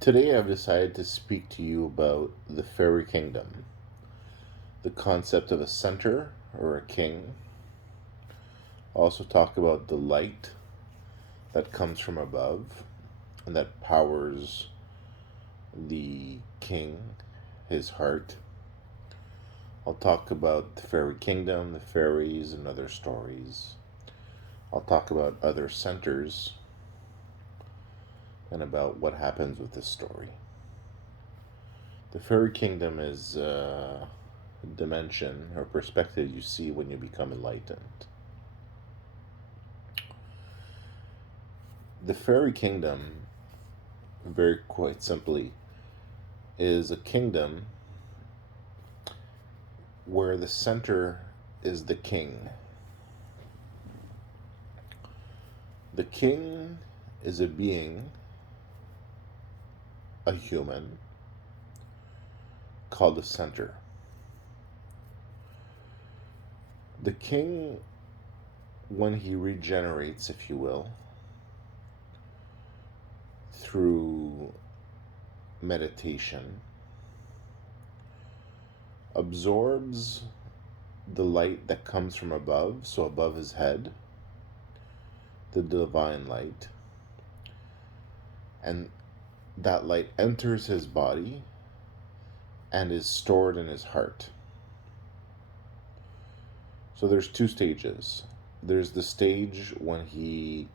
Today I've decided to speak to you about the Fairy Kingdom, the concept of a center or a king. I'll also talk about the light that comes from above and that powers the king, his heart. I'll talk about the Fairy Kingdom, the fairies, and other stories. I'll talk about other centers and about what happens with this story. The Fairy Kingdom is a dimension or perspective you see when you become enlightened. The Fairy Kingdom, very quite simply, is a kingdom where the center is the king. The king is a being, a human, called the center. The king, when he regenerates, if you will, through meditation, absorbs the light that comes from above, so above his head, the divine light, and that light enters his body and is stored in his heart. So there's two stages. There's the stage when he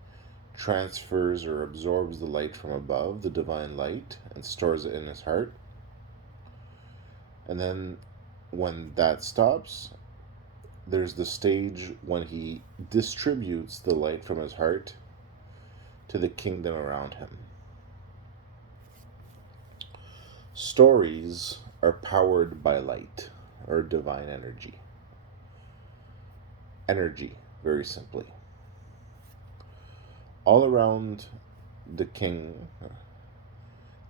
transfers or absorbs the light from above, the divine light, and stores it in his heart. And then when that stops, there's the stage when he distributes the light from his heart to the kingdom around him. Stories are powered by light or divine energy. Energy, very simply. All around the king,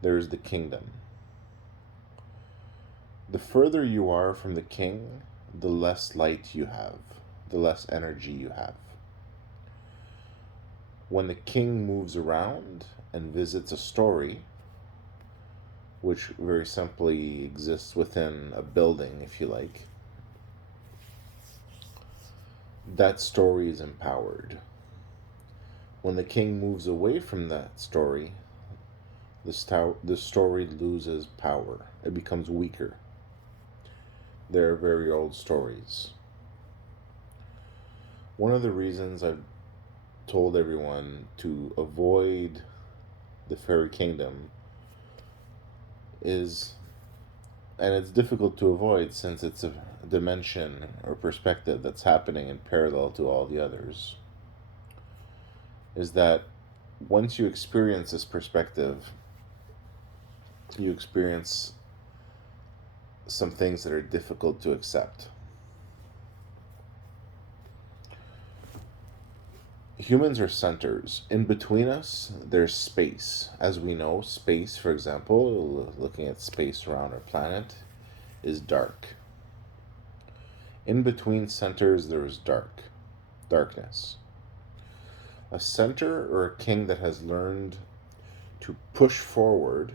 there's the kingdom. The further you are from the king, the less light you have, the less energy you have. When the king moves around and visits a story, which very simply exists within a building, if you like, that story is empowered. When the king moves away from that story, the story loses power. It becomes weaker. They're very old stories. One of the reasons I've told everyone to avoid the Fairy Kingdom is, and it's difficult to avoid since it's a dimension or perspective that's happening in parallel to all the others, is that once you experience this perspective, you experience some things that are difficult to accept. Humans are centers. In between us, there's space. As we know, space, for example, looking at space around our planet, is dark. In between centers, there is darkness. A center or a king that has learned to push forward,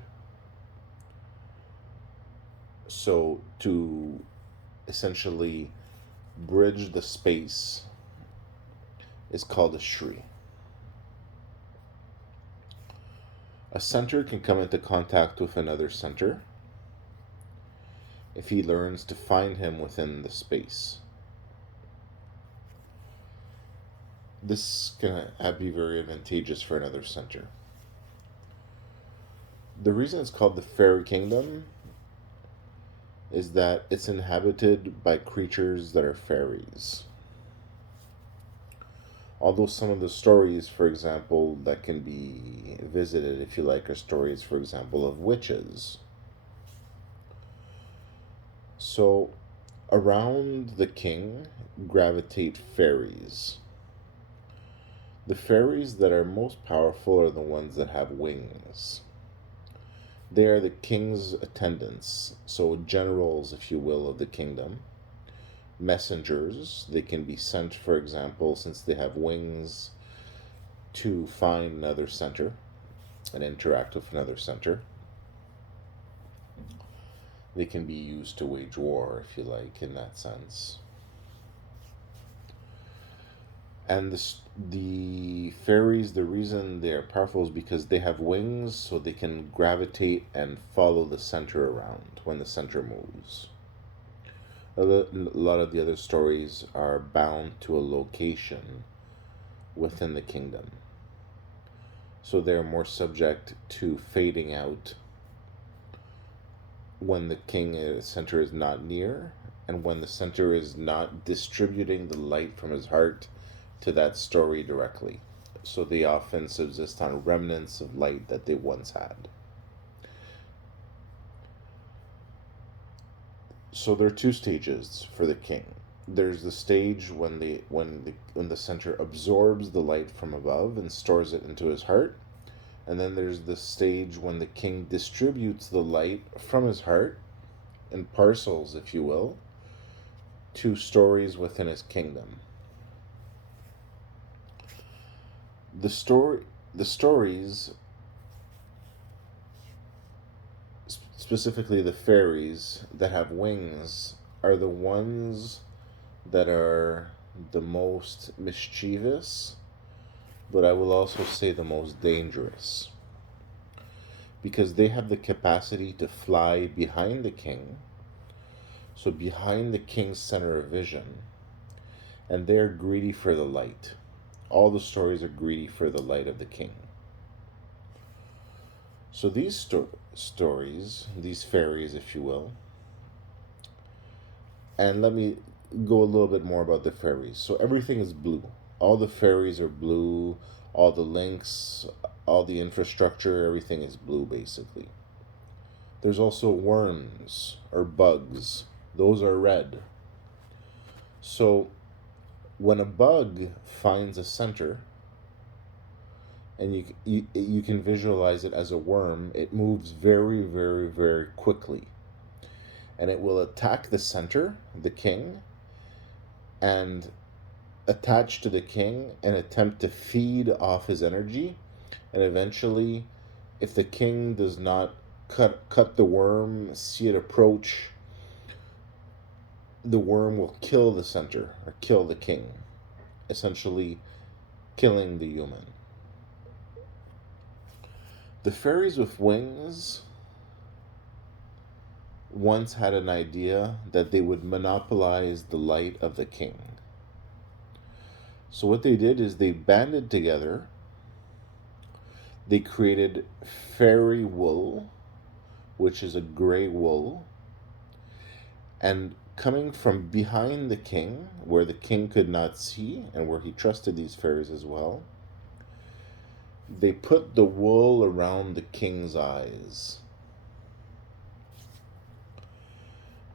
so to essentially bridge the space, is called a Shri. A center can come into contact with another center if he learns to find him within the space. This can be very advantageous for another center. The reason it's called the Fairy Kingdom is that it's inhabited by creatures that are fairies. Although some of the stories, for example, that can be visited, if you like, are stories, for example, of witches. So, around the king gravitate fairies. The fairies that are most powerful are the ones that have wings. They are the king's attendants, so generals, if you will, of the kingdom. Messengers, they can be sent, for example, since they have wings, to find another center and interact with another center. They can be used to wage war, if you like, in that sense. And the fairies, the reason they're powerful is because they have wings, so they can gravitate and follow the center around when the center moves. A lot of the other stories are bound to a location within the kingdom. So they're more subject to fading out when the center is not near, and when the center is not distributing the light from his heart to that story directly. So they often subsist on remnants of light that they once had. So there are two stages for the king. There's the stage when the center absorbs the light from above and stores it into his heart. And then there's the stage when the king distributes the light from his heart in parcels, if you will, to stories within his kingdom. The stories, specifically the fairies that have wings, are the ones that are the most mischievous, but I will also say the most dangerous, because they have the capacity to fly behind the king, so behind the king's center of vision, and they're greedy for the light. All the stories are greedy for the light of the king. So these stories, these fairies, if you will, and let me go a little bit more about the fairies. So everything is blue. All the fairies are blue, all the links, all the infrastructure, everything is blue basically. There's also worms or bugs. Those are red. So when a bug finds a center, and you can visualize it as a worm, it moves very, very, very quickly. And it will attack the center, the king, and attach to the king and attempt to feed off his energy. And eventually, if the king does not cut the worm, see it approach, the worm will kill the center or kill the king, essentially killing the human. The fairies with wings once had an idea that they would monopolize the light of the king. So what they did is they banded together. They created fairy wool, which is a gray wool, and coming from behind the king, where the king could not see and where he trusted these fairies as well, they put the wool around the king's eyes.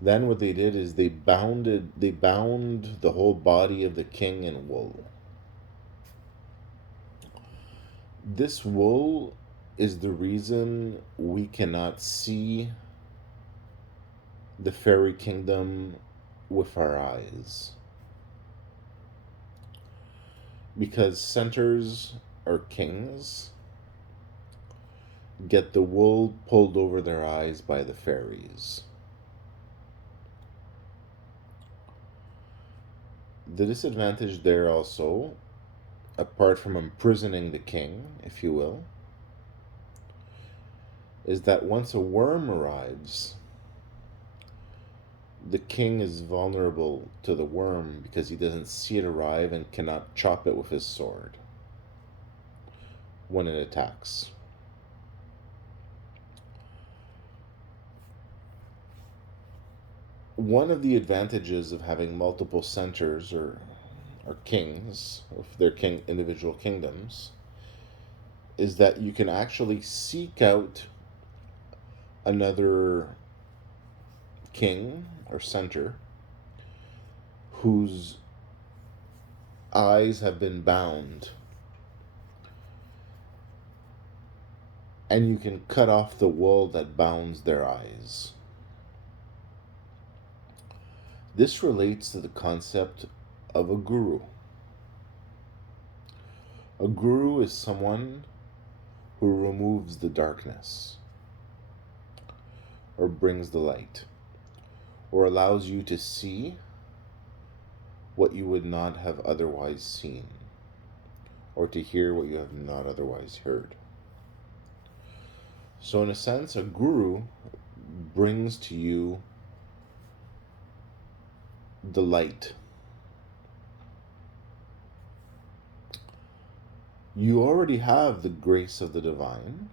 Then what they did is they bound the whole body of the king in wool. This wool is the reason we cannot see the Fairy Kingdom with our eyes. Because centers or kings get the wool pulled over their eyes by the fairies. The disadvantage there also, apart from imprisoning the king, if you will, is that once a worm arrives, the king is vulnerable to the worm because he doesn't see it arrive and cannot chop it with his sword when it attacks. One of the advantages of having multiple centers or kings, of their individual kingdoms, is that you can actually seek out another king or center whose eyes have been bound, and you can cut off the wool that bounds their eyes. This relates to the concept of a guru. A guru is someone who removes the darkness or brings the light. or allows you to see what you would not have otherwise seen, or to hear what you have not otherwise heard. So, in a sense, a guru brings to you the light. You already have the grace of the divine,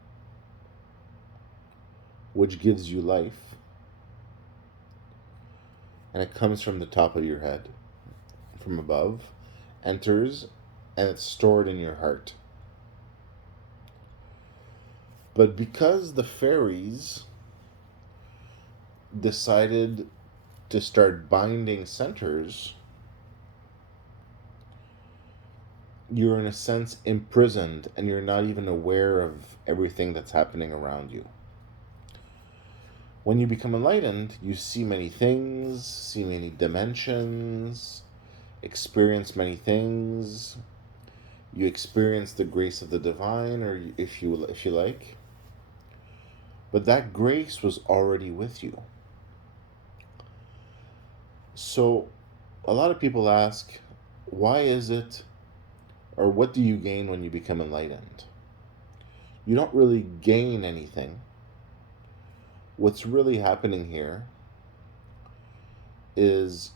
which gives you life, and it comes from the top of your head, from above, enters, and it's stored in your heart. But because the fairies decided to start binding centers, you're in a sense imprisoned, and you're not even aware of everything that's happening around you. When you become enlightened, you see many things, see many dimensions, experience many things. You experience the grace of the divine, or if you like. But that grace was already with you. So a lot of people ask, why is it, or what do you gain when you become enlightened? You don't really gain anything. What's really happening here is,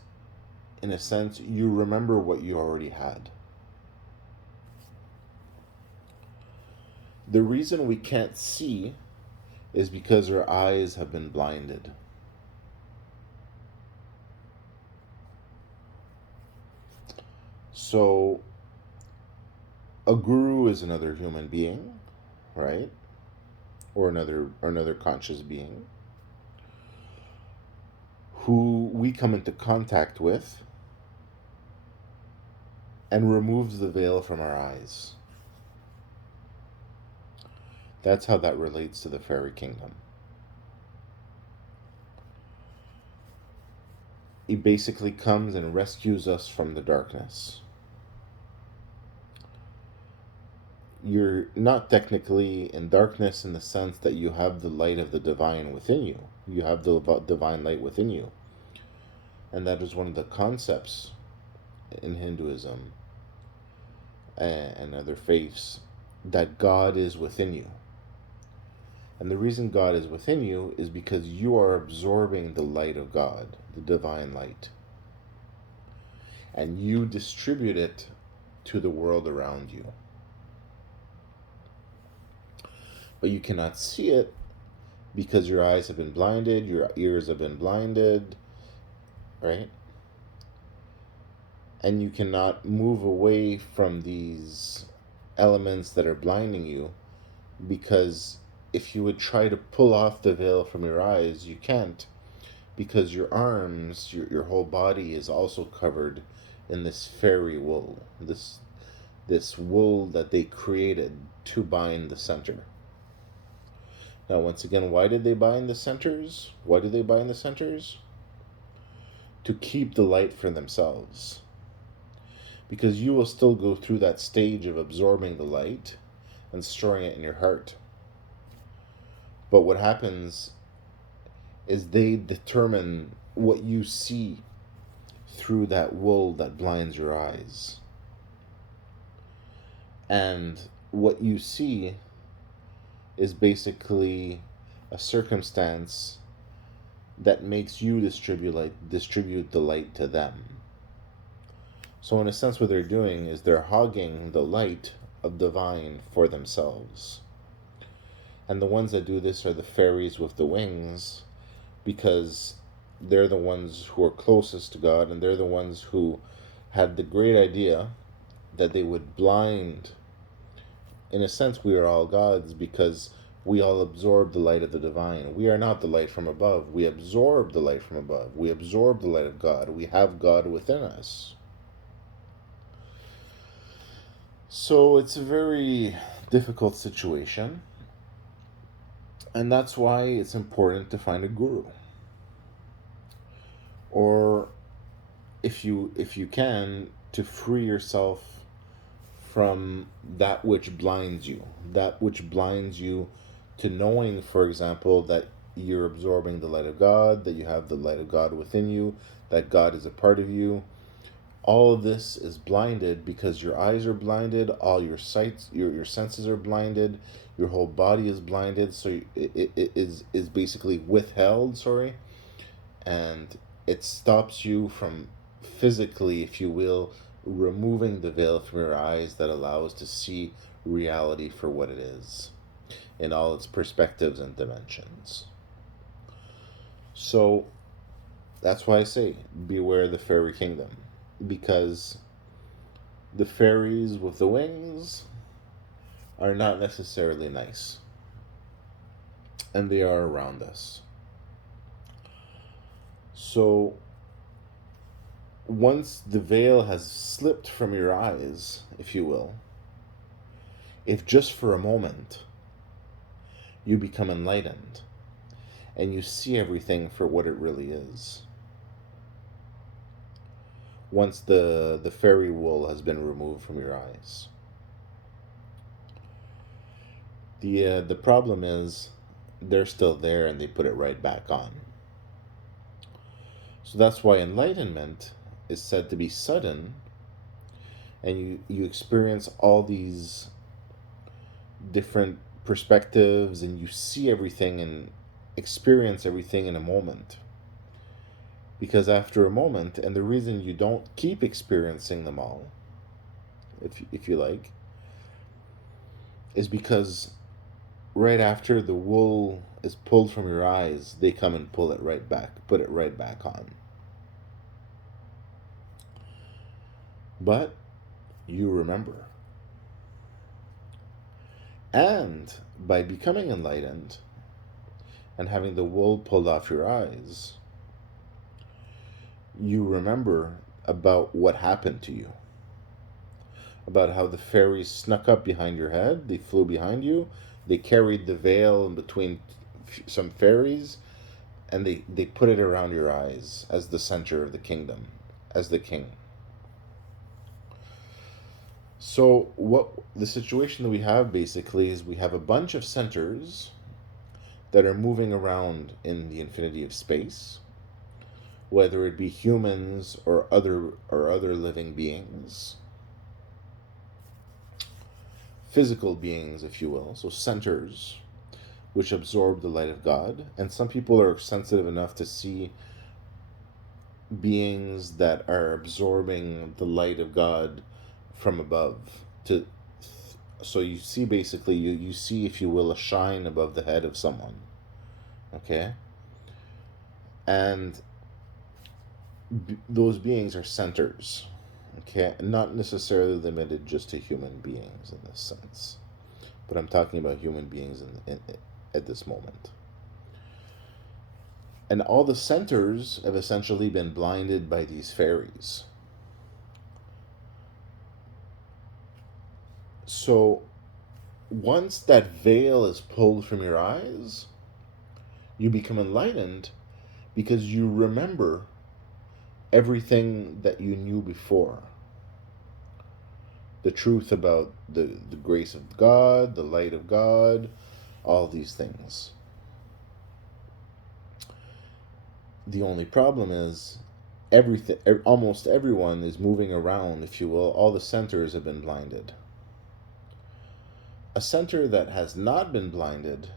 in a sense, you remember what you already had. The reason we can't see is because our eyes have been blinded. So, a guru is another human being, right? Or another conscious being who we come into contact with and removes the veil from our eyes. That's how that relates to the Fairy Kingdom. He basically comes and rescues us from the darkness. You're not technically in darkness in the sense that you have the light of the divine within you. You have the divine light within you. And that is one of the concepts in Hinduism and other faiths, that God is within you. And the reason God is within you is because you are absorbing the light of God, the divine light. And you distribute it to the world around you. But you cannot see it because your eyes have been blinded, your ears have been blinded, right? And you cannot move away from these elements that are blinding you, because if you would try to pull off the veil from your eyes, you can't, because your arms, your whole body is also covered in this fairy wool, this wool that they created to bind the center. Now, once again, why did they bind the centers? Why do they bind the centers? To keep the light for themselves. Because you will still go through that stage of absorbing the light and storing it in your heart. But what happens is they determine what you see through that wool that blinds your eyes. And what you see is basically a circumstance that makes you distribute the light to them. So in a sense, what they're doing is they're hogging the light of divine for themselves. And the ones that do this are the fairies with the wings, because they're the ones who are closest to God, and they're the ones who had the great idea that they would blind. In a sense, we are all gods because we all absorb the light of the divine. We are not the light from above. We absorb the light from above. We absorb the light of God. We have God within us. So it's a very difficult situation. And that's why it's important to find a guru. Or if you can, to free yourself from that which blinds you to knowing, for example, that you're absorbing the light of God, that you have the light of God within you, that God is a part of you. All of this is blinded because your eyes are blinded, all your sights, your senses are blinded, your whole body is blinded, so it is basically withheld, sorry, and it stops you from physically, if you will, removing the veil from your eyes that allows to see reality for what it is in all its perspectives and dimensions. So that's why I say beware the fairy kingdom, because the fairies with the wings are not necessarily nice, and they are around us. So once the veil has slipped from your eyes, if you will, if just for a moment you become enlightened and you see everything for what it really is, once the fairy wool has been removed from your eyes. The problem is they're still there and they put it right back on. So that's why enlightenment is said to be sudden, and you experience all these different perspectives and you see everything and experience everything in a moment. Because after a moment, and the reason you don't keep experiencing them all, if you like, is because right after the wool is pulled from your eyes, they come and pull it right back, put it right back on. But you remember. And by becoming enlightened and having the wool pulled off your eyes, you remember about what happened to you. About how the fairies snuck up behind your head, they flew behind you, they carried the veil in between some fairies, and they put it around your eyes as the center of the kingdom, as the king. So what the situation that we have basically is we have a bunch of centers that are moving around in the infinity of space, whether it be humans or other living beings, physical beings, if you will, so centers which absorb the light of God. And some people are sensitive enough to see beings that are absorbing the light of God from above. So you see, basically, you see, if you will, a shine above the head of someone. Okay? And those beings are centers. Okay? Not necessarily limited just to human beings in this sense. But I'm talking about human beings at this moment. And all the centers have essentially been blinded by these fairies. So once that veil is pulled from your eyes, you become enlightened because you remember everything that you knew before. The truth about the grace of God, the light of God, all these things. The only problem is everything, almost everyone is moving around, if you will. All the centers have been blinded. A center that has not been blinded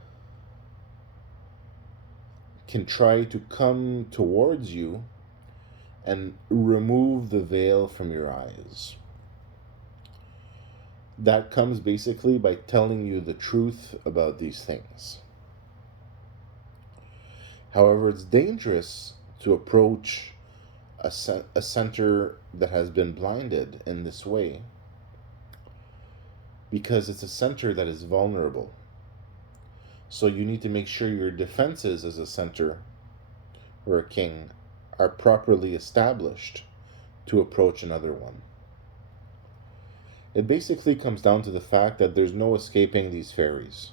can try to come towards you and remove the veil from your eyes. That comes basically by telling you the truth about these things. However, it's dangerous to approach a center that has been blinded in this way, because it's a center that is vulnerable. So you need to make sure your defenses as a center or a king are properly established to approach another one. It basically comes down to the fact that there's no escaping these fairies.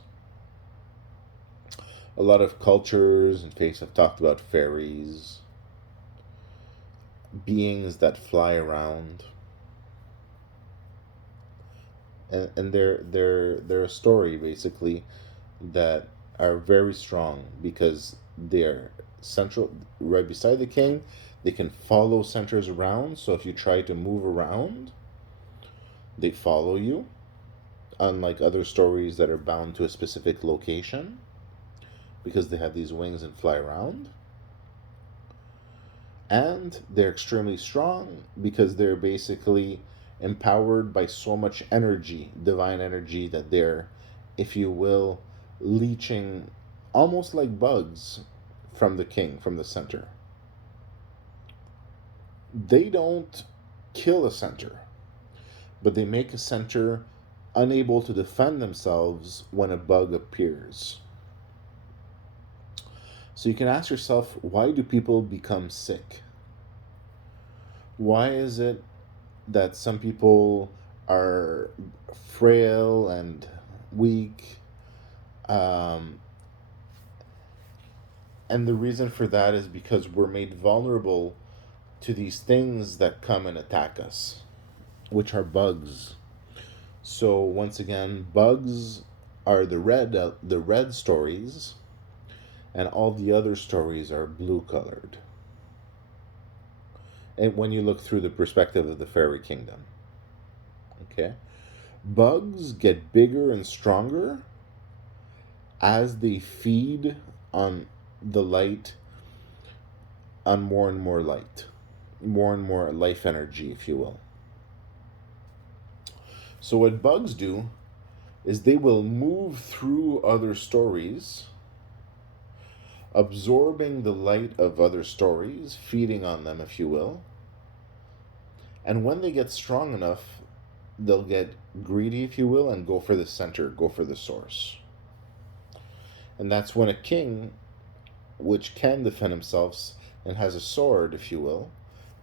A lot of cultures and faiths have talked about fairies, beings that fly around, and they're a story basically that are very strong because they're central, right beside the king. They can follow centers around, so if you try to move around, they follow you, unlike other stories that are bound to a specific location because they have these wings and fly around. And they're extremely strong because they're basically empowered by so much energy, divine energy, that they're, if you will, leeching almost like bugs from the king, from the center. They don't kill a center, but they make a center unable to defend themselves when a bug appears. So you can ask yourself, why do people become sick? Why is it that some people are frail and weak? And the reason for that is because we're made vulnerable to these things that come and attack us, which are bugs. So once again, bugs are the red stories, and all the other stories are blue colored. And when you look through the perspective of the Fairy Kingdom, okay, bugs get bigger and stronger as they feed on the light, on more and more light, more and more life energy, if you will. So what bugs do is they will move through other stories, absorbing the light of other stories, feeding on them, if you will. And when they get strong enough, they'll get greedy, if you will, and go for the center, go for the source. And that's when a king, which can defend himself and has a sword, if you will,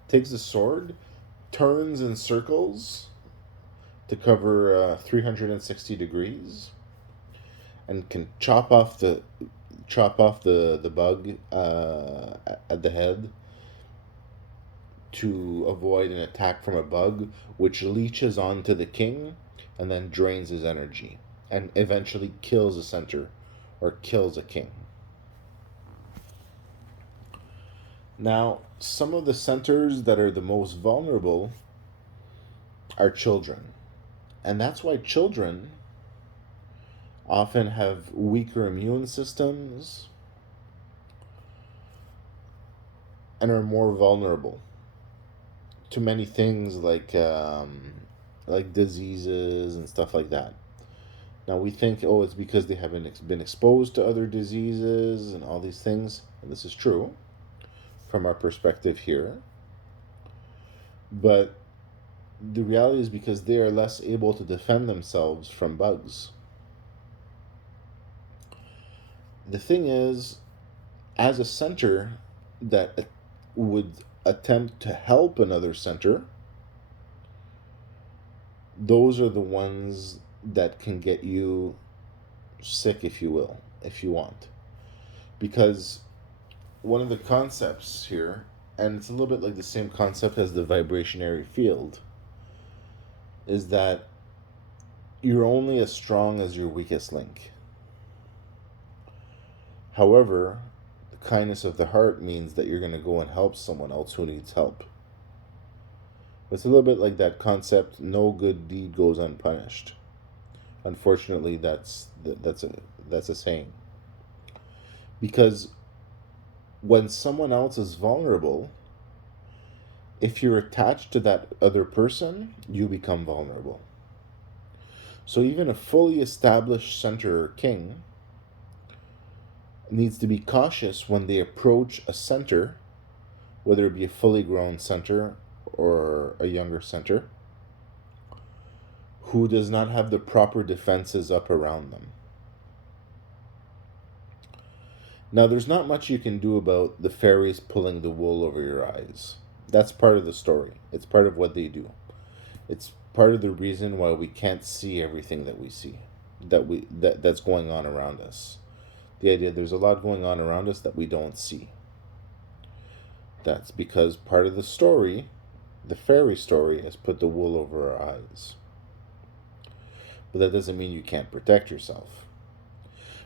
takes the sword, turns in circles to cover 360 degrees, and can chop off the bug at the head to avoid an attack from a bug, which leeches onto the king and then drains his energy and eventually kills a center or kills a king. Now, some of the centers that are the most vulnerable are children. And that's why children often have weaker immune systems and are more vulnerable to many things like diseases and stuff like that. Now we think, oh, it's because they haven't been exposed to other diseases and all these things, and this is true from our perspective here. But the reality is because they are less able to defend themselves from bugs. The thing is, as a center that would attempt to help another center, those are the ones that can get you sick, if you will, if you want. Because one of the concepts here, and it's a little bit like the same concept as the vibrationary field, is that you're only as strong as your weakest link. However, the kindness of the heart means that you're going to go and help someone else who needs help. It's a little bit like that concept, no good deed goes unpunished. Unfortunately, that's a saying. Because when someone else is vulnerable, if you're attached to that other person, you become vulnerable. So even a fully established center or king needs to be cautious when they approach a center, whether it be a fully grown center or a younger center, who does not have the proper defenses up around them. Now, there's not much you can do about the fairies pulling the wool over your eyes. That's part of the story. It's part of what they do. It's part of the reason why we can't see everything that we see, that's going on around us. The idea there's a lot going on around us that we don't see. That's because part of the story, the fairy story, has put the wool over our eyes. But that doesn't mean you can't protect yourself.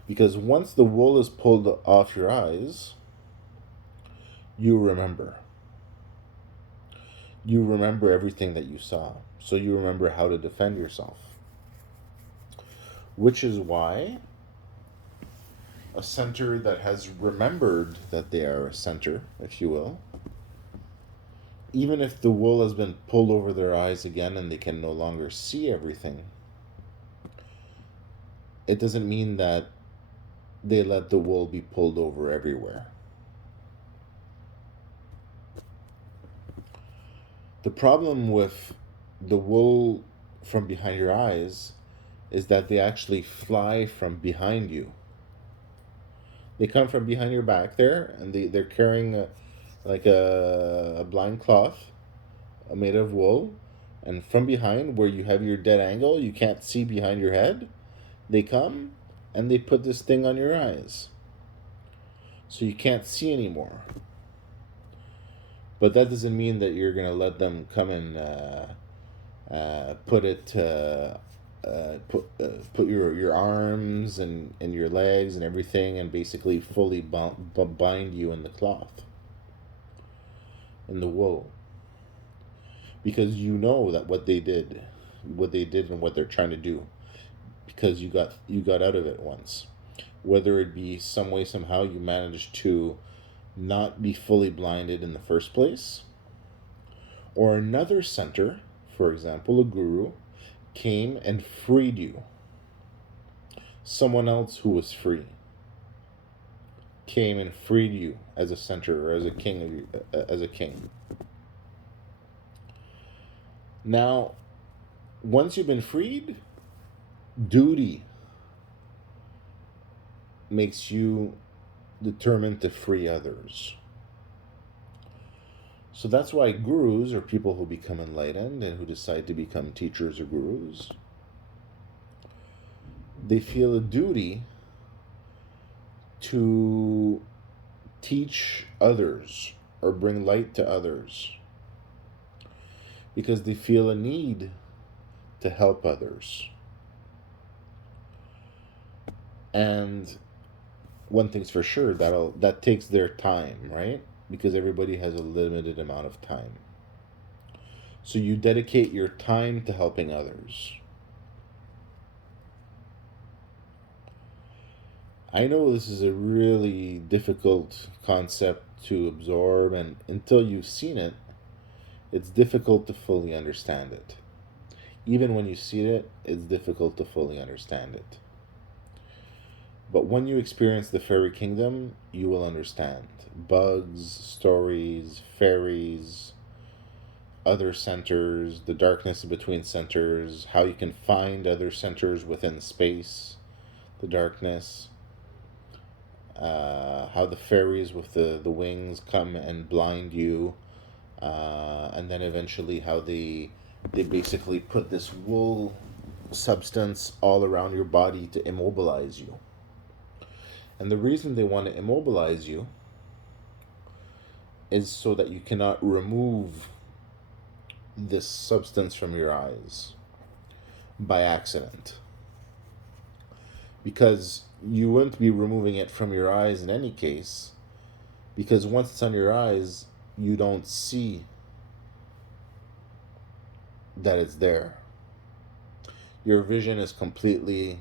Because once the wool is pulled off your eyes, you remember. You remember everything that you saw. So you remember how to defend yourself. Which is why a center that has remembered that they are a center, if you will, even if the wool has been pulled over their eyes again and they can no longer see everything, it doesn't mean that they let the wool be pulled over everywhere. The problem with the wool from behind your eyes is that they actually fly from behind you. They come from behind your back there, and they're carrying a blind cloth made of wool, and from behind where you have your dead angle, you can't see behind your head, they come and they put this thing on your eyes. So you can't see anymore. But that doesn't mean that you're going to let them come and put your arms and your legs and everything and basically fully bind you in the cloth, in the wool. Because you know that what they did and what they're trying to do, because you got out of it once. Whether it be some way, somehow you managed to not be fully blinded in the first place, or another center, for example, a guru, came and freed you. Someone else who was free came and freed you as a center or as a king. Now, once you've been freed, duty makes you determined to free others. So that's why gurus, or people who become enlightened and who decide to become teachers or gurus, they feel a duty to teach others or bring light to others, because they feel a need to help others. And one thing's for sure, that takes their time, right? Because everybody has a limited amount of time. So you dedicate your time to helping others. I know this is a really difficult concept to absorb, and until you've seen it, it's difficult to fully understand it. Even when you see it, it's difficult to fully understand it. But when you experience the Fairy Kingdom, you will understand. Bugs, stories, fairies, other centers, the darkness between centers, how you can find other centers within space, the darkness, how the fairies with the wings come and blind you, and then eventually how they basically put this wool substance all around your body to immobilize you. And the reason they want to immobilize you is so that you cannot remove this substance from your eyes by accident. Because you wouldn't be removing it from your eyes in any case, because once it's on your eyes, you don't see that it's there. Your vision is completely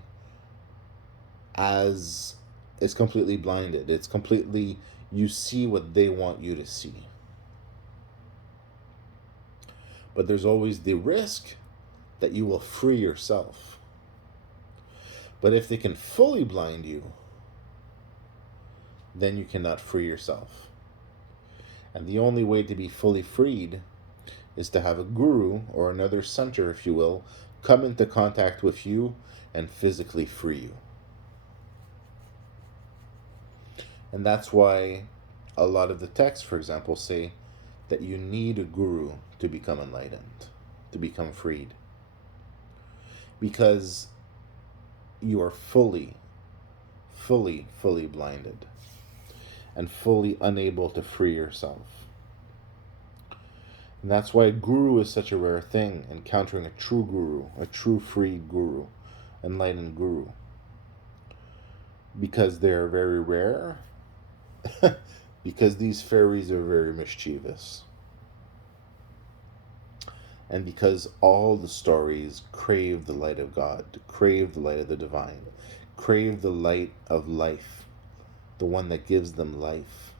blinded. It's completely, you see what they want you to see. But there's always the risk that you will free yourself. But if they can fully blind you, then you cannot free yourself. And the only way to be fully freed is to have a guru, or another center, if you will, come into contact with you and physically free you. And that's why a lot of the texts, for example, say that you need a guru to become enlightened, to become freed. Because you are fully blinded and fully unable to free yourself. And that's why a guru is such a rare thing, encountering a true guru, a true freed guru, enlightened guru. because they're very rare, because these fairies are very mischievous, and because all the stories crave the light of God, crave the light of the divine, crave the light of life, the one that gives them life,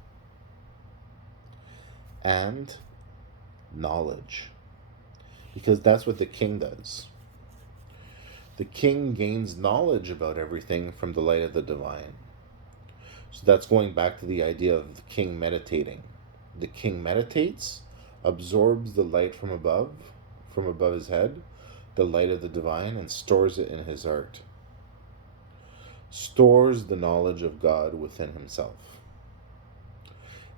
and knowledge, because that's what the king does. The king gains knowledge about everything from the light of the divine. So that's going back to the idea of the king meditating. The king meditates, absorbs the light from above his head, the light of the divine, and stores it in his heart. Stores the knowledge of God within himself.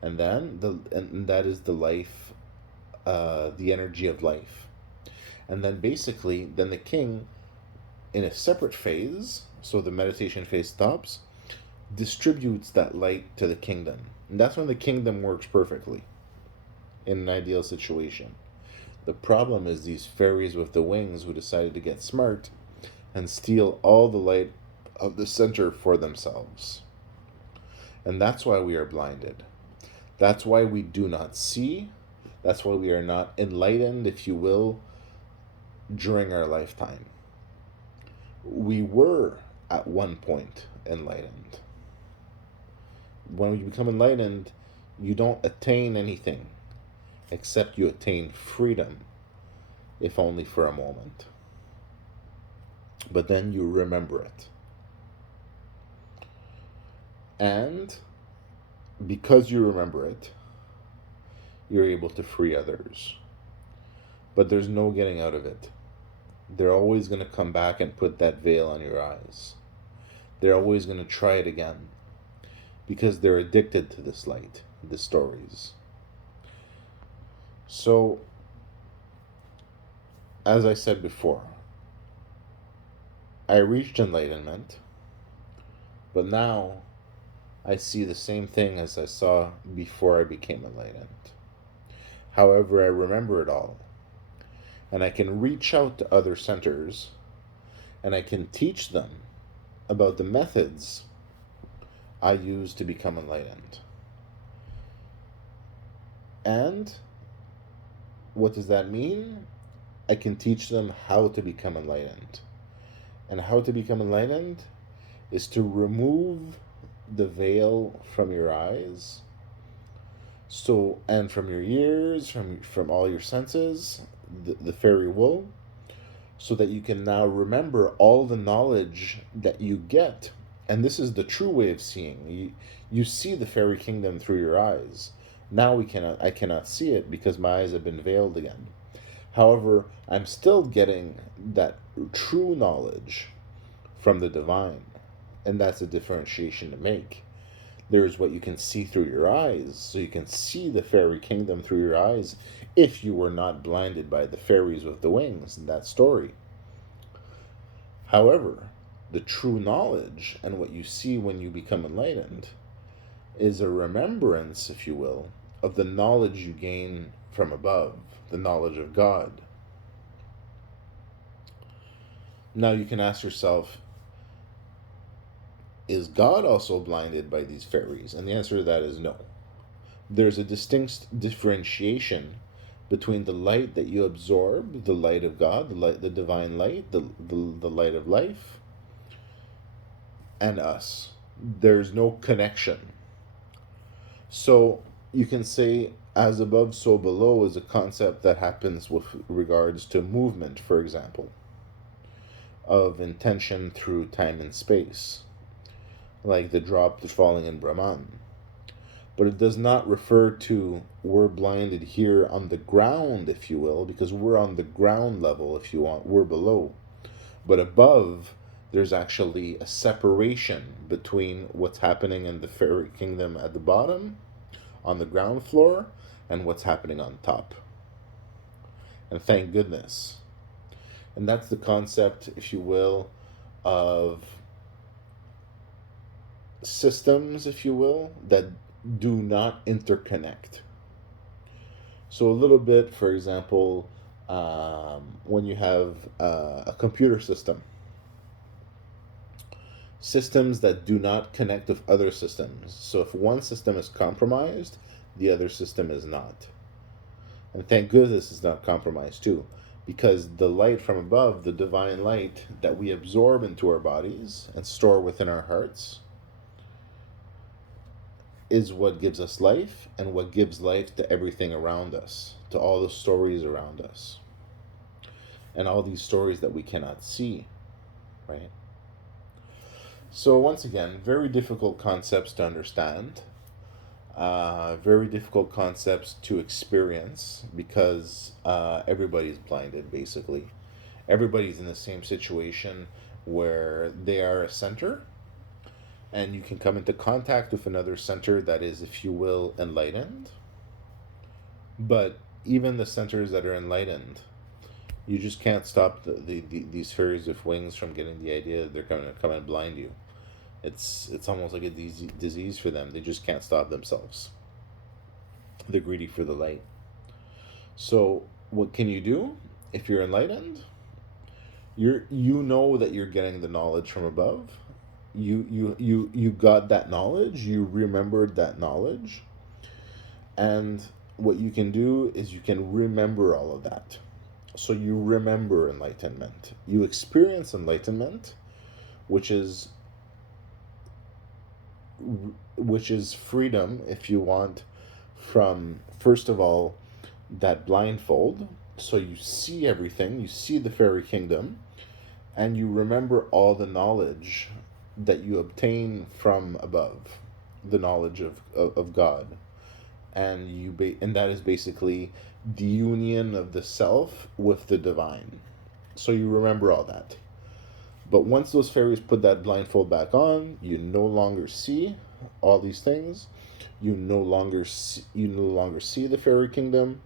And then and that is the life, the energy of life. And then basically, then the king, in a separate phase, so the meditation phase stops, distributes that light to the kingdom. And that's when the kingdom works perfectly in an ideal situation. The problem is these fairies with the wings who decided to get smart and steal all the light of the center for themselves. And that's why we are blinded. That's why we do not see. That's why we are not enlightened, if you will, during our lifetime. We were at one point enlightened. When you become enlightened, you don't attain anything except you attain freedom, if only for a moment. But then you remember it. And because you remember it, you're able to free others. But there's no getting out of it. They're always going to come back and put that veil on your eyes. They're always going to try it again, because they're addicted to this light, the stories. So, as I said before, I reached enlightenment, but now I see the same thing as I saw before I became enlightened. However, I remember it all, and I can reach out to other centers, and I can teach them about the methods I use to become enlightened. And what does that mean? I can teach them how to become enlightened. And how to become enlightened is to remove the veil from your eyes, and from your ears, from all your senses, the fairy wool, so that you can now remember all the knowledge that you get. And this is the true way of seeing. You see the Fairy Kingdom through your eyes. Now I cannot see it because my eyes have been veiled again. However, I'm still getting that true knowledge from the divine. And that's a differentiation to make. There's what you can see through your eyes. So you can see the Fairy Kingdom through your eyes if you were not blinded by the fairies with the wings in that story. However, the true knowledge and what you see when you become enlightened is a remembrance, if you will, of the knowledge you gain from above, the knowledge of God. Now you can ask yourself, is God also blinded by these fairies? And the answer to that is no. There's a distinct differentiation between the light that you absorb, the light of God, the divine light, the light of life, and us. There's no connection. So you can say, as above, so below is a concept that happens with regards to movement, for example, of intention through time and space, like the drop falling in Brahman. But it does not refer to we're blinded here on the ground, if you will, because we're on the ground level, if you want, we're below. But above, there's actually a separation between what's happening in the Fairy Kingdom at the bottom, on the ground floor, and what's happening on top. And thank goodness. And that's the concept, if you will, of systems, if you will, that do not interconnect. So a little bit, for example, when you have a computer system, systems that do not connect with other systems. So if one system is compromised, the other system is not. And thank goodness it's not compromised too, because the light from above, the divine light that we absorb into our bodies and store within our hearts, is what gives us life and what gives life to everything around us, to all the stories around us, and all these stories that we cannot see, right? So once again, very difficult concepts to understand, very difficult concepts to experience, because everybody's blinded, basically. Everybody's in the same situation where they are a center, and you can come into contact with another center that is, if you will, enlightened. But even the centers that are enlightened, you just can't stop these fairies with wings from getting the idea that they're going to come and blind you. It's almost like a disease for them. They just can't stop themselves. They're greedy for the light. So what can you do if you're enlightened? You know that you're getting the knowledge from above. You got that knowledge. You remembered that knowledge. And what you can do is you can remember all of that. So you remember enlightenment. You experience enlightenment, which is freedom, if you want, from, first of all, that blindfold. So you see everything, you see the Fairy Kingdom, and you remember all the knowledge that you obtain from above, the knowledge of God. And and that is basically the union of the self with the divine. So you remember all that. But once those fairies put that blindfold back on, you no longer see all these things. You no longer see the Fairy Kingdom.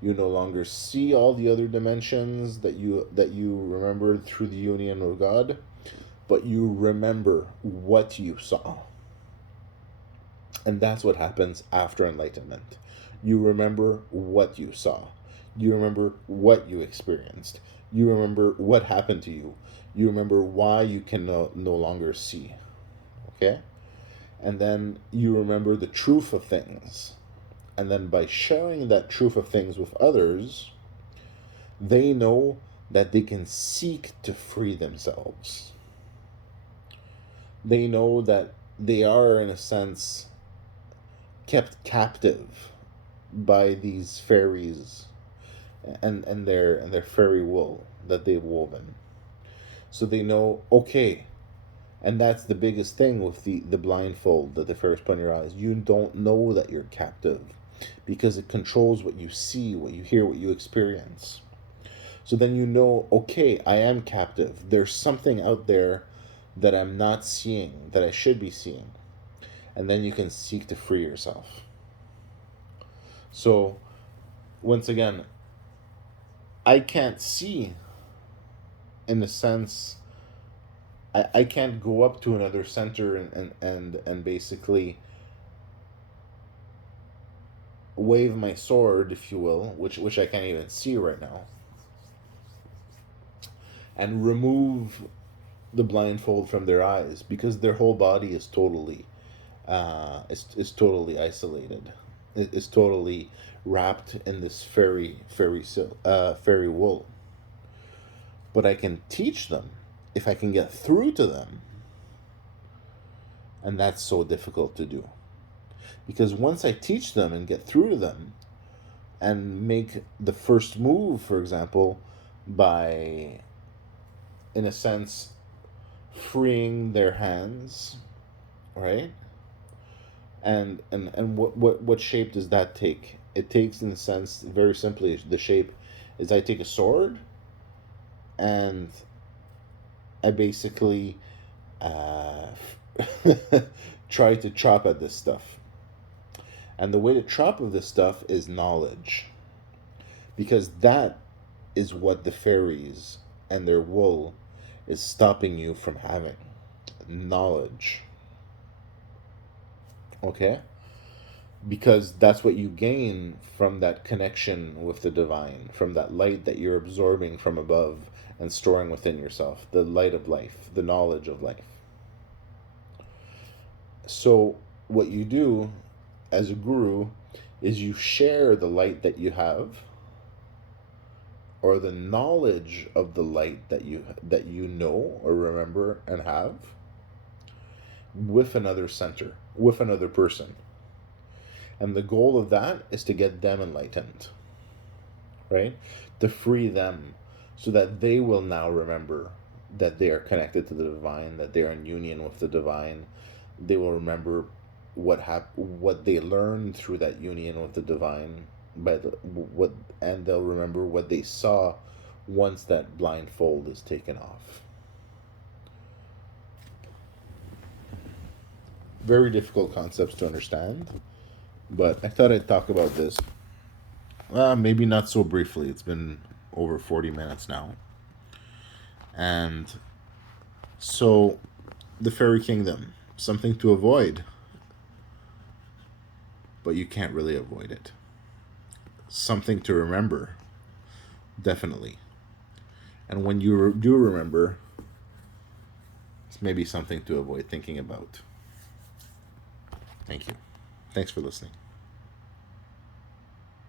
You no longer see all the other dimensions that you remembered through the union of God, but you remember what you saw. And that's what happens after enlightenment. You remember what you saw. You remember what you experienced. You remember what happened to you. You remember why you can no longer see. Okay? And then you remember the truth of things. And then by sharing that truth of things with others, they know that they can seek to free themselves. They know that they are, in a sense, kept captive by these fairies and their fairy wool that they've woven. So they know, okay, and that's the biggest thing with the blindfold that the fairies put on your eyes. You don't know that you're captive because it controls what you see, what you hear, what you experience. So then you know, okay, I am captive. There's something out there that I'm not seeing, that I should be seeing. And then you can seek to free yourself. So, once again, I can't see, in the sense, I can't go up to another center and basically wave my sword, if you will, which I can't even see right now, and remove the blindfold from their eyes, because their whole body is totally totally isolated. It's totally wrapped in this fairy wool. But I can teach them if I can get through to them, and that's so difficult to do, because once I teach them and get through to them and make the first move, for example, by, in a sense, freeing their hands, right? And what shape does that take? It takes, in a sense, very simply, the shape is I take a sword and I basically try to chop at this stuff. And the way to chop at this stuff is knowledge, because that is what the fairies and their wool is stopping you from having. Knowledge. Okay? Because that's what you gain from that connection with the divine, from that light that you're absorbing from above and storing within yourself, the light of life, the knowledge of life. So what you do as a guru is you share the light that you have, or the knowledge of the light that you know or remember and have, with another center, with another person. And the goal of that is to get them enlightened, right? To free them so that they will now remember that they are connected to the divine, that they are in union with the divine. They will remember what they learned through that union with the divine, and they'll remember what they saw once that blindfold is taken off. Very difficult concepts to understand, but I thought I'd talk about this. Maybe not so briefly. It's been over 40 minutes now. And so, the Fairy Kingdom, something to avoid, but you can't really avoid it. Something to remember, definitely. And when you do remember, it's maybe something to avoid thinking about. Thank you. Thanks for listening.